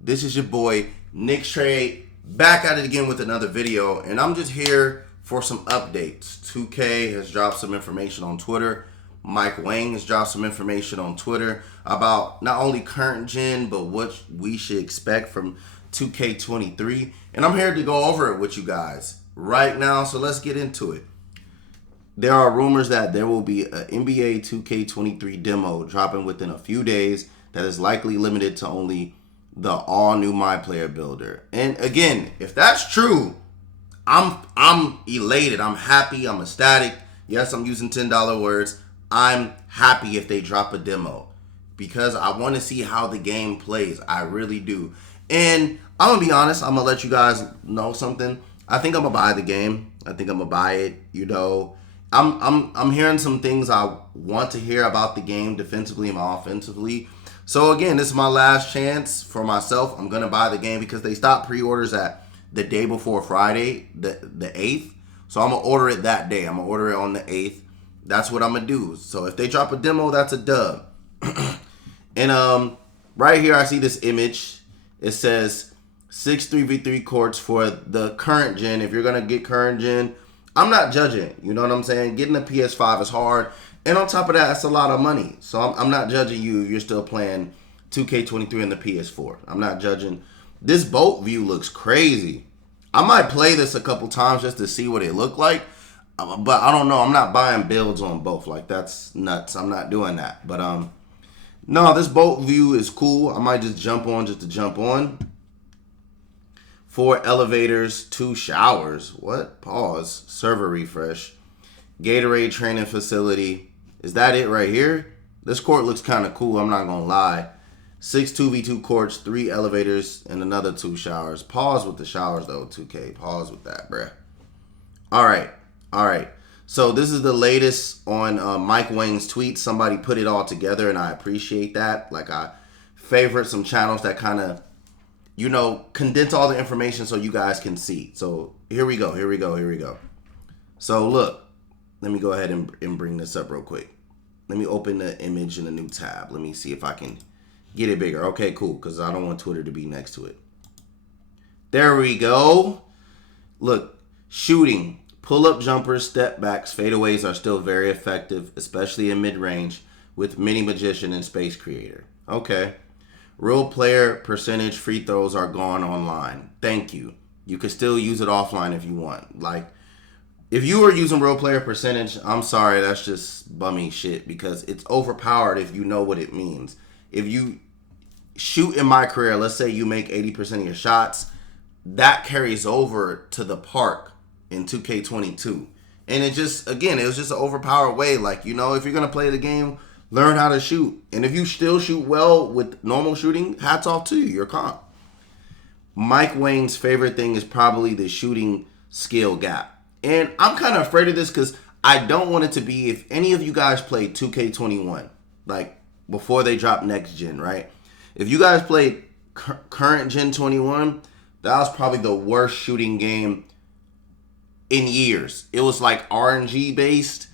This is your boy, Nick Trade, back at it again with another video, and I'm just here for some updates. 2K has dropped some information on Twitter. Wang has dropped some information on Twitter about not only current gen, but what we should expect from 2K23. And I'm here to go over it with you guys right now, so let's get into it. There are rumors that there will be an NBA 2K23 demo dropping within a few days that is likely limited to only the all-new My Player Builder. And again, if that's true, I'm elated. I'm happy. I'm ecstatic. Yes, I'm using $10 words. I'm happy if they drop a demo because I want to see how the game plays. I really do. And I'm going to be honest. I'm going to let you guys know something. I think I'm going to buy the game. I think I'm going to buy it, you know. I'm hearing some things I want to hear about the game defensively and offensively. So again, this is my last chance for myself. I'm gonna buy the game because they stopped pre-orders at the day before Friday, the 8th. So I'm gonna order it that day. I'm gonna order it on the 8th. That's what I'm gonna do. So if they drop a demo, that's a dub. And right here I see this image. It says 6 3v3 courts for the current gen. If you're gonna get current gen, I'm not judging, you know what I'm saying? Getting a PS5 is hard, and on top of that, it's a lot of money. So I'm not judging you if you're still playing 2K23 in the PS4. I'm not judging. This boat view looks crazy. I might play this a couple times just to see what it looked like, but I don't know. I'm not buying builds on both. Like, that's nuts. I'm not doing that. But no, this boat view is cool. I might just jump on just to jump on. 4 elevators, 2 showers. What? Pause. Server refresh. Gatorade training facility. Is that it right here? This court looks kind of cool. I'm not going to lie. 6 2v2 courts, 3 elevators, and another 2 showers. Pause with the showers, though, 2K. Pause with that, bruh. All right. So this is the latest on Mike Wang's tweet. Somebody put it all together, and I appreciate that. Like, I favorite some channels that kind of, you know, condense all the information so you guys can see. So here we go. So look, let me go ahead and bring this up real quick. Let me open the image in a new tab. Let me see if I can get it bigger. Okay, cool, because I don't want Twitter to be next to it. There we go. Look, shooting, pull-up jumpers, step backs, fadeaways are still very effective, especially in mid-range with Mini Magician and Space Creator. Okay. Real player percentage free throws are gone online. Thank you. You can still use it offline if you want. Like, if you were using real player percentage, I'm sorry, that's just bummy shit because it's overpowered if you know what it means. If you shoot in my career, let's say you make 80% of your shots, that carries over to the park in 2K22. And it was just an overpowered way. Like, you know, if you're going to play the game, learn how to shoot. And if you still shoot well with normal shooting, hats off to you. You're calm. Mike Wang's favorite thing is probably the shooting skill gap. And I'm kind of afraid of this because I don't want it to be, if any of you guys played 2K21, like before they dropped next gen, right? If you guys played current gen 21, that was probably the worst shooting game in years. It was like RNG based.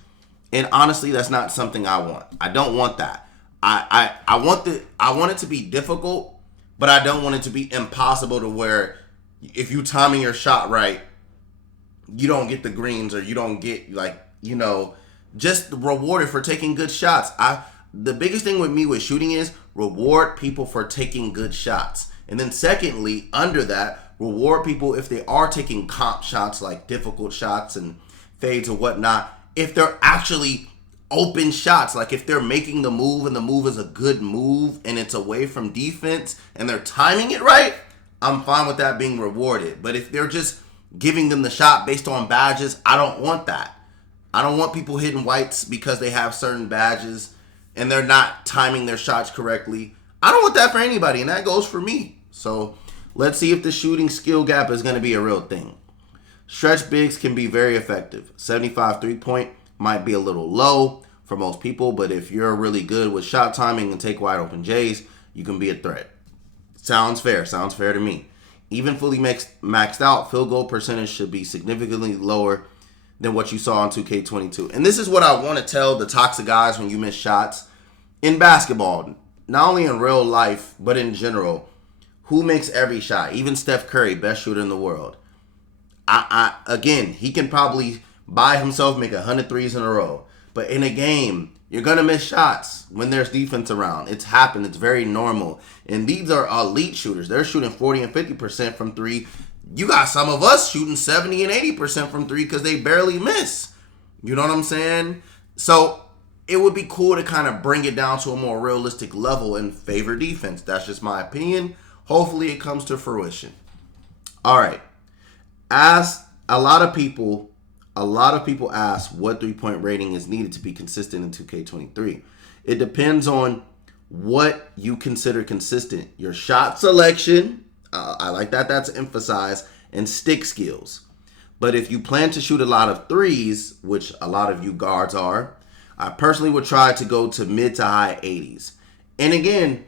And honestly, that's not something I want. I don't want that. I want it to be difficult, but I don't want it to be impossible to where if you timing your shot right, you don't get the greens or you don't get, like, you know, just rewarded for taking good shots. The biggest thing with me with shooting is reward people for taking good shots. And then secondly, under that, reward people if they are taking comp shots, like difficult shots and fades or whatnot, if they're actually open shots. Like if they're making the move and the move is a good move and it's away from defense and they're timing it right, I'm fine with that being rewarded. But if they're just giving them the shot based on badges, I don't want that. I don't want people hitting whites because they have certain badges and they're not timing their shots correctly. I don't want that for anybody, and that goes for me. So let's see if the shooting skill gap is going to be a real thing. Stretch bigs can be very effective. 75 3-point might be a little low for most people, but if you're really good with shot timing and take wide open J's, you can be a threat. Sounds fair to me. Even fully maxed out, field goal percentage should be significantly lower than what you saw on 2K22. And this is what I want to tell the toxic guys when you miss shots. In basketball, not only in real life, but in general, Who makes every shot? Even Steph Curry, best shooter in the world. Again, he can probably by himself make 100 threes in a row. But in a game, you're going to miss shots when there's defense around. It's happened. It's very normal. And these are elite shooters. They're shooting 40 and 50% from three. You got some of us shooting 70 and 80% from three because they barely miss. You know what I'm saying? So it would be cool to kind of bring it down to a more realistic level and favor defense. That's just my opinion. Hopefully it comes to fruition. All right. As a lot of people ask what 3-point rating is needed to be consistent in 2K23. It depends on what you consider consistent. Your shot selection, I like that that's emphasized, and stick skills. But if you plan to shoot a lot of threes, which a lot of you guards are, I personally would try to go to mid to high 80s. And again,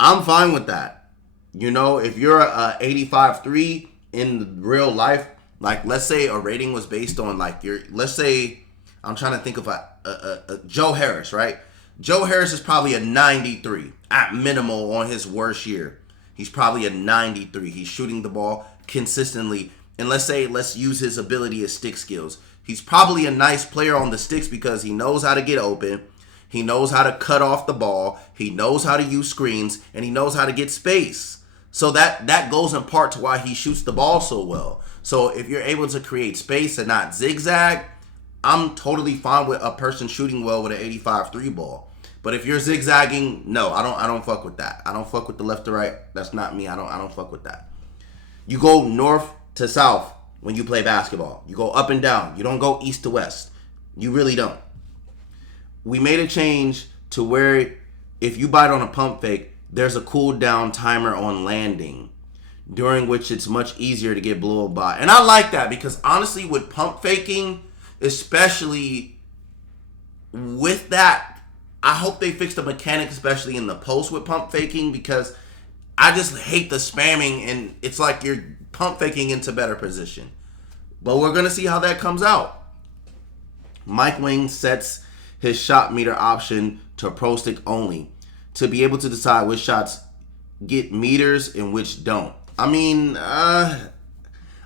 I'm fine with that. You know, if you're a 85-3 in real life, like let's say a rating was based on like let's say, I'm trying to think of a Joe Harris, right? Joe Harris is probably a 93 at minimal on his worst year. He's probably a 93. He's shooting the ball consistently. And let's use his ability as stick skills. He's probably a nice player on the sticks because he knows how to get open. He knows how to cut off the ball. He knows how to use screens. And he knows how to get space. So that goes in part to why he shoots the ball so well. So if you're able to create space and not zigzag, I'm totally fine with a person shooting well with an 85-3 ball. But if you're zigzagging, no, I don't fuck with that. I don't fuck with the left to right. That's not me. I don't fuck with that. You go north to south when you play basketball. You go up and down. You don't go east to west. You really don't. We made a change to where if you bite on a pump fake, there's a cooldown timer on landing, during which it's much easier to get blown by. And I like that because honestly, with pump faking, especially with that, I hope they fix the mechanic, especially in the post with pump faking, because I just hate the spamming and it's like you're pump faking into better position. But we're going to see how that comes out. Mike Wang sets his shot meter option to pro stick only to be able to decide which shots get meters and which don't. I mean, I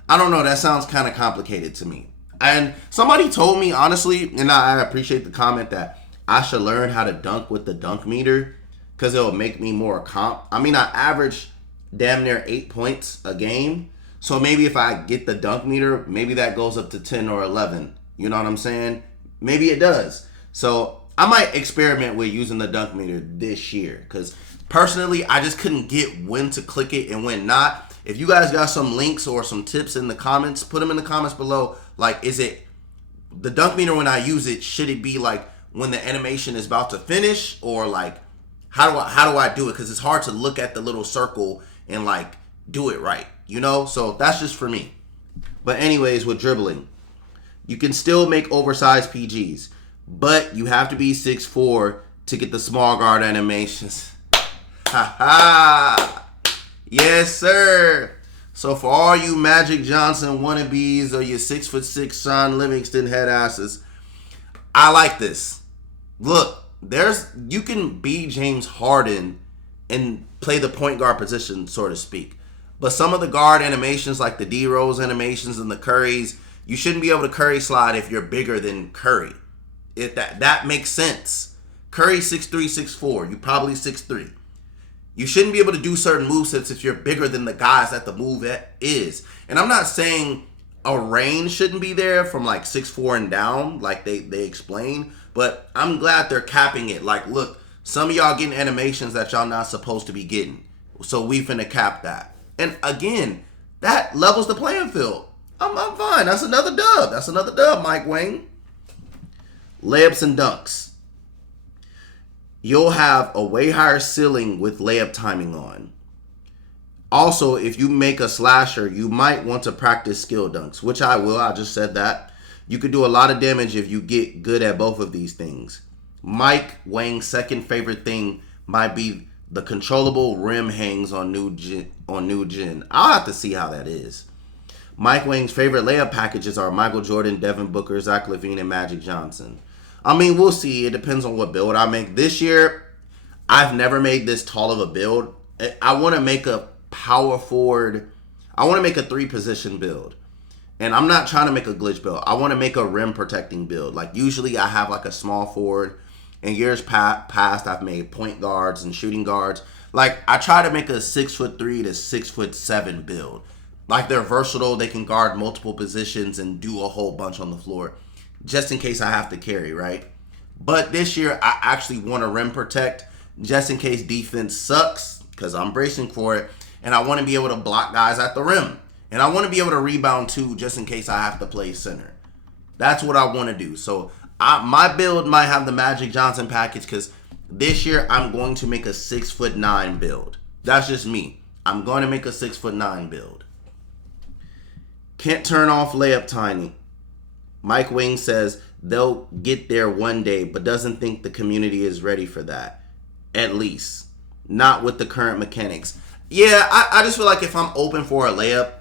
don't know. That sounds kind of complicated to me. And somebody told me, honestly, and I appreciate the comment, that I should learn how to dunk with the dunk meter because it'll make me more comp. I mean, I average damn near 8 points a game. So maybe if I get the dunk meter, maybe that goes up to 10 or 11. You know what I'm saying? Maybe it does. So I might experiment with using the dunk meter this year because personally, I just couldn't get when to click it and when not. If you guys got some links or some tips in the comments, put them in the comments below. Like, is it the dunk meter when I use it? Should it be like when the animation is about to finish, or like how do I do it? Because it's hard to look at the little circle and like do it right, you know. So that's just for me. But anyways, with dribbling, you can still make oversized PGs, but you have to be 6'4" to get the small guard animations. Ha ha! Yes, sir. So for all you Magic Johnson wannabes or your 6'6" Sean Livingston head asses, I like this. Look, you can be James Harden and play the point guard position, so to speak. But some of the guard animations, like the D-Rose animations and the Currys, you shouldn't be able to Curry slide if you're bigger than Curry. If that makes sense. Curry 6'3", 6'4". You probably 6'3". You shouldn't be able to do certain movesets if you're bigger than the guys that the move is. And I'm not saying a range shouldn't be there from like 6'4" and down, like they explain. But I'm glad they're capping it. Like, look, some of y'all getting animations that y'all not supposed to be getting. So we finna cap that. And again, that levels the playing field. I'm fine. That's another dub. That's another dub, Mike Wang. Layups and dunks. You'll have a way higher ceiling with layup timing on. Also, if you make a slasher, you might want to practice skill dunks, which I will. I just said that. You could do a lot of damage if you get good at both of these things. Mike Wang's second favorite thing might be the controllable rim hangs on new gen. I'll have to see how that is. Mike Wang's favorite layup packages are Michael Jordan, Devin Booker, Zach LaVine, and Magic Johnson. I mean, we'll see. It depends on what build I make. This year, I've never made this tall of a build. I want to make a power forward. I want to make a 3-position build. And I'm not trying to make a glitch build. I want to make a rim protecting build. Like usually I have like a small forward. In years past, I've made point guards and shooting guards. Like I try to make a 6'3" to 6'7" build. Like they're versatile. They can guard multiple positions and do a whole bunch on the floor. Just in case I have to carry, right? But this year, I actually want to rim protect just in case defense sucks because I'm bracing for it. And I want to be able to block guys at the rim. And I want to be able to rebound too just in case I have to play center. That's what I want to do. So my build might have the Magic Johnson package because this year I'm going to make a 6'9" build. That's just me. I'm going to make a 6'9" build. Can't turn off layup tiny. Mike Wang says they'll get there one day, but doesn't think the community is ready for that. At least. Not with the current mechanics. Yeah, I just feel like if I'm open for a layup,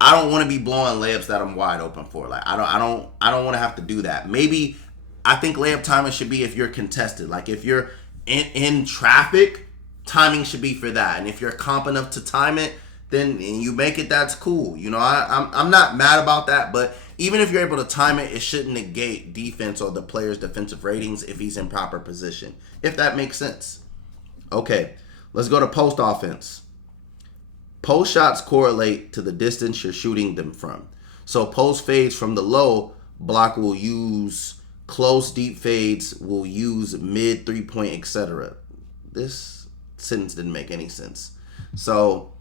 I don't want to be blowing layups that I'm wide open for. Like I don't want to have to do that. Maybe I think layup timing should be if you're contested. Like if you're in traffic, timing should be for that. And if you're comp enough to time it, then you make it. That's cool. You know, I'm not mad about that. But even if you're able to time it, it shouldn't negate defense or the player's defensive ratings if he's in proper position. If that makes sense. Okay, let's go to post offense. Post shots correlate to the distance you're shooting them from. So post fades from the low block will use close deep fades, will use mid 3-point, etc. This sentence didn't make any sense. So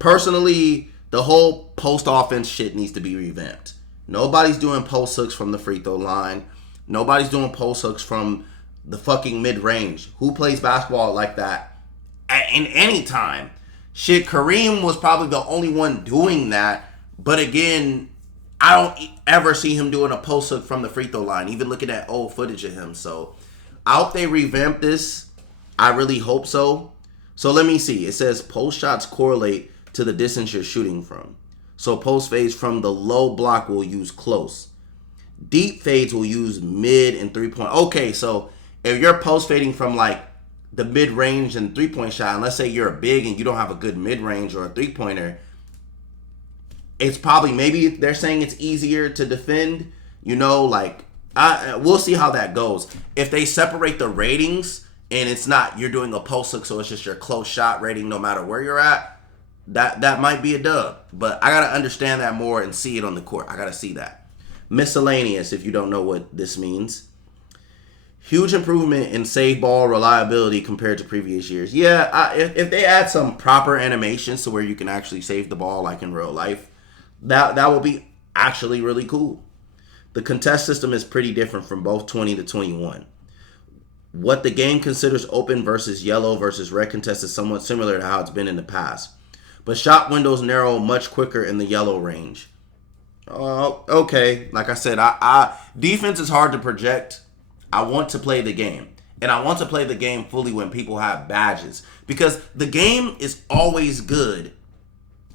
personally, the whole post offense shit needs to be revamped. Nobody's doing post hooks from the free throw line. Nobody's doing post hooks from the fucking mid range. Who plays basketball like that in any time? Shit, Kareem was probably the only one doing that. But again, I don't ever see him doing a post hook from the free throw line, even looking at old footage of him. So I hope they revamp this. I really hope so. So let me see. It says post shots correlate to the distance you're shooting from. So post fades from the low block will use close. Deep fades will use mid and 3-point. Okay, so if you're post fading from like the mid-range and 3-point shot, and let's say you're a big and you don't have a good mid-range or a 3-pointer, it's probably, maybe they're saying it's easier to defend, you know, like, we'll see how that goes. If they separate the ratings and it's not, you're doing a post hook, so it's just your close shot rating no matter where you're at, that might be a dub. But I got to understand that more and see it on the court. I got to see that. Miscellaneous, if you don't know what this means. Huge improvement in save ball reliability compared to previous years. Yeah, if they add some proper animations to where you can actually save the ball like in real life, that will be actually really cool. The contest system is pretty different from both 20 to 21. What the game considers open versus yellow versus red contest is somewhat similar to how it's been in the past. But shot windows narrow much quicker in the yellow range. Okay, like I said, defense is hard to project. I want to play the game. And I want to play the game fully when people have badges. Because the game is always good.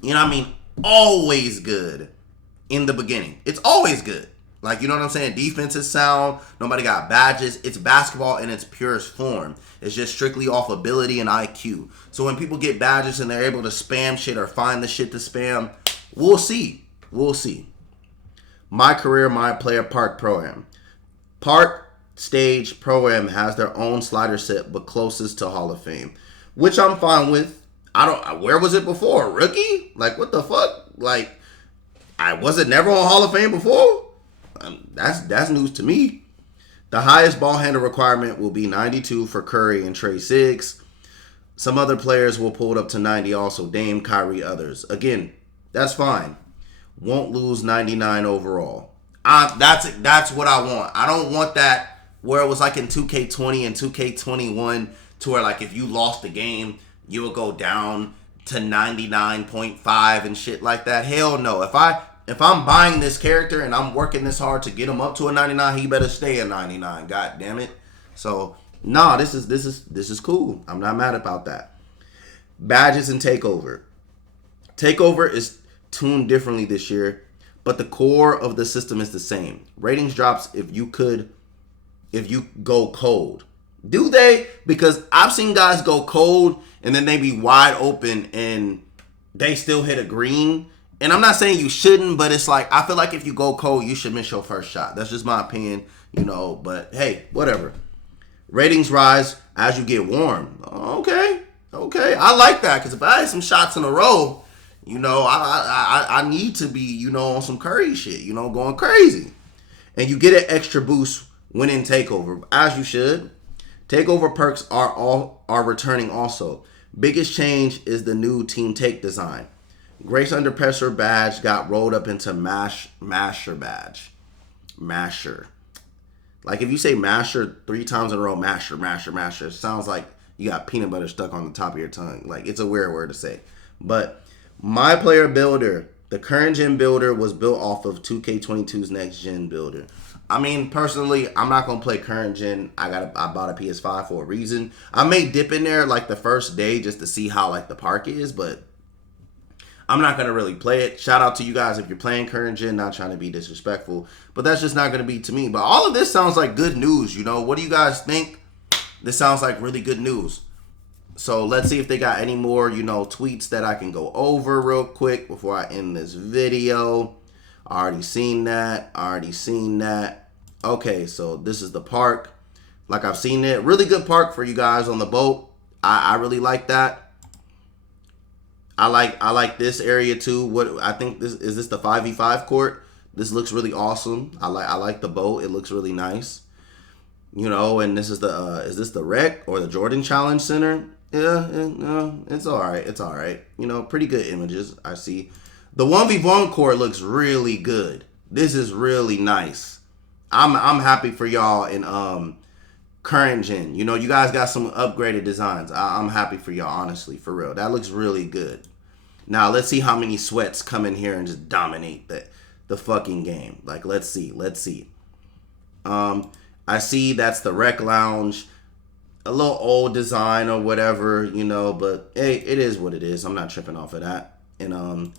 You know what I mean? Always good in the beginning. It's always good. Like, you know what I'm saying? Defense is sound. Nobody got badges. It's basketball in its purest form. It's just strictly off ability and IQ. So when people get badges and they're able to spam shit or find the shit to spam, we'll see. We'll see. My Career, My Player Park Pro-Am. Park Stage Pro-Am has their own slider set, but closest to Hall of Fame, which I'm fine with. Where was it before? Rookie? Like, what the fuck? Like, was it never on Hall of Fame before? That's news to me. The highest ball handle requirement will be 92 for Curry and Trey 6. Some other players will pull it up to 90 also. Dame, Kyrie, others. Again, that's fine. Won't lose 99 overall. That's what I want. I don't want that where it was like in 2K20 and 2K21 to where like if you lost the game, you would go down to 99.5 and shit like that. Hell no. If I'm buying this character and I'm working this hard to get him up to a 99, he better stay a 99. God damn it. So, nah, this is cool. I'm not mad about that. Badges and Takeover. Takeover is tuned differently this year, but the core of the system is the same. Ratings drops if you go cold. Do they? Because I've seen guys go cold and then they be wide open and they still hit a green. And I'm not saying you shouldn't, but it's like, I feel like if you go cold, you should miss your first shot. That's just my opinion, but hey, whatever. Ratings rise as you get warm. Okay. I like that, because if I had some shots in a row, I need to be, on some Curry shit, going crazy. And you get an extra boost when in Takeover, as you should. Takeover perks are returning also. Biggest change is the new Team Take design. Grace Under Pressure badge got rolled up into Masher badge. Masher. Like if you say Masher 3 times in a row, Masher, it sounds like you got peanut butter stuck on the top of your tongue. Like, it's a weird word to say. But My Player Builder, the current gen builder, was built off of 2K22's next gen builder. I mean, personally, I'm not gonna play current gen. I bought a PS5 for a reason. I may dip in there like the first day just to see how like the park is, but I'm not going to really play it. Shout out to you guys if you're playing current gen, not trying to be disrespectful, but that's just not going to be to me. But all of this sounds like good news, What do you guys think? This sounds like really good news. So let's see if they got any more, tweets that I can go over real quick before I end this video. I already seen that. Okay, so this is the park. Like I've seen it. Really good park for you guys on the boat. I really like that. I like this area too. What I think is this the 5v5 court? This looks really awesome. I like the boat. It looks really nice. And this is the rec or the Jordan Challenge Center? Yeah, it's all right. It's all right. Pretty good images. I see. The 1v1 court looks really good. This is really nice. I'm happy for y'all in current gen. You guys got some upgraded designs. I'm happy for y'all, honestly, for real. That looks really good. Now let's see how many sweats come in here and just dominate the fucking game. Like, let's see. I see that's the rec lounge, a little old design or whatever, but hey, it is what it is. I'm not tripping off of that. And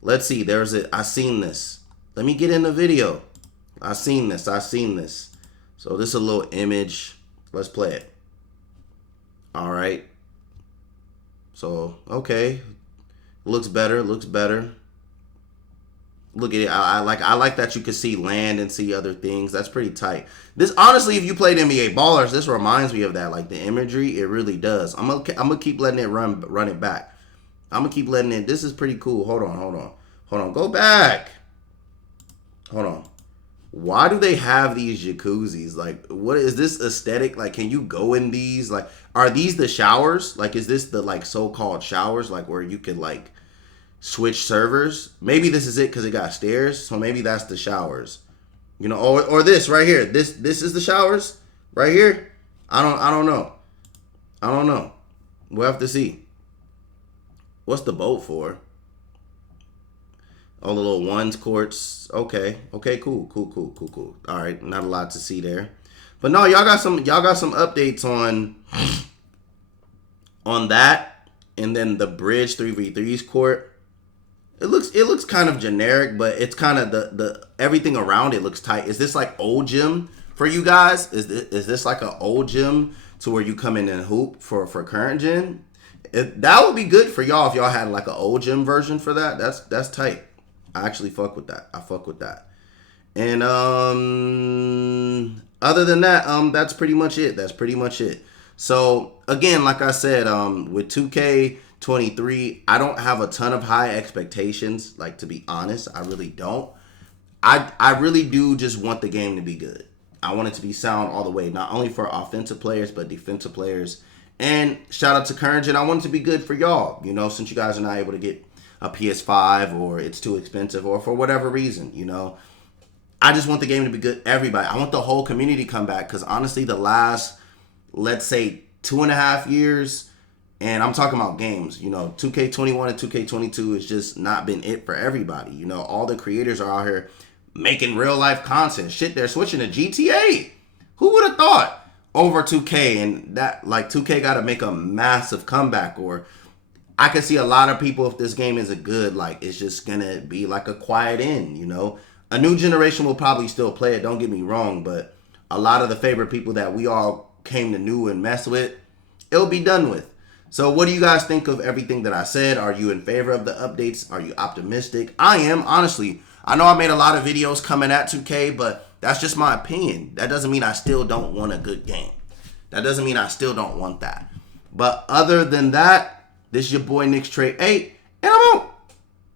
let's see. I seen this. Let me get in the video. I seen this. So this is a little image. Let's play it. All right. So, okay. Looks better. Look at it. I like that you can see land and see other things. That's pretty tight. This, honestly, if you played NBA Ballers, this reminds me of that. Like the imagery, it really does. I'm gonna keep letting it run it back. I'm gonna keep letting it. This is pretty cool. Hold on. Go back. Hold on. Why do they have these jacuzzis? Like, what is this aesthetic? Like, can you go in these? Like, are these the showers? Like, is this the like so-called showers? Like, where you could like switch servers? Maybe this is it because it got stairs. So maybe that's the showers. Or this right here. This is the showers right here. I don't know. We'll have to see. What's the boat for? All the little ones courts. Okay, cool. All right, not a lot to see there. But no, y'all got some updates on that. And then the bridge 3v3s court. It looks kind of generic, but it's kind of the everything around it looks tight. Is this like old gym for you guys? Is this like an old gym to where you come in and hoop for current gen? That would be good for y'all if y'all had like an old gym version for that. That's tight. I actually fuck with that. And other than that, that's pretty much it. So again, like I said, with 2K23, I don't have a ton of high expectations. Like, to be honest, I really don't. I really do just want the game to be good. I want it to be sound all the way, not only for offensive players, but defensive players. And shout out to current gen. I want it to be good for y'all, since you guys are not able to get a PS5 or it's too expensive or for whatever reason, I just want the game to be good. Everybody. I want the whole community to come back, because honestly, the last, let's say, 2.5 years, and I'm talking about games, 2K21 and 2K22 has just not been it for everybody. All the creators are out here making real life content. Shit, they're switching to GTA. Who would have thought? Over 2K, and that, like, 2K got to make a massive comeback. Or I can see a lot of people, if this game isn't good, like, it's just gonna be like a quiet end, A new generation will probably still play it, don't get me wrong, but a lot of the favorite people that we all came to know and mess with, it'll be done with. So what do you guys think of everything that I said? Are you in favor of the updates? Are you optimistic? I am, honestly. I know I made a lot of videos coming at 2K, but that's just my opinion. That doesn't mean I still don't want a good game. That doesn't mean I still don't want that. But other than that, this is your boy Nick's Trade 8, and I'm out.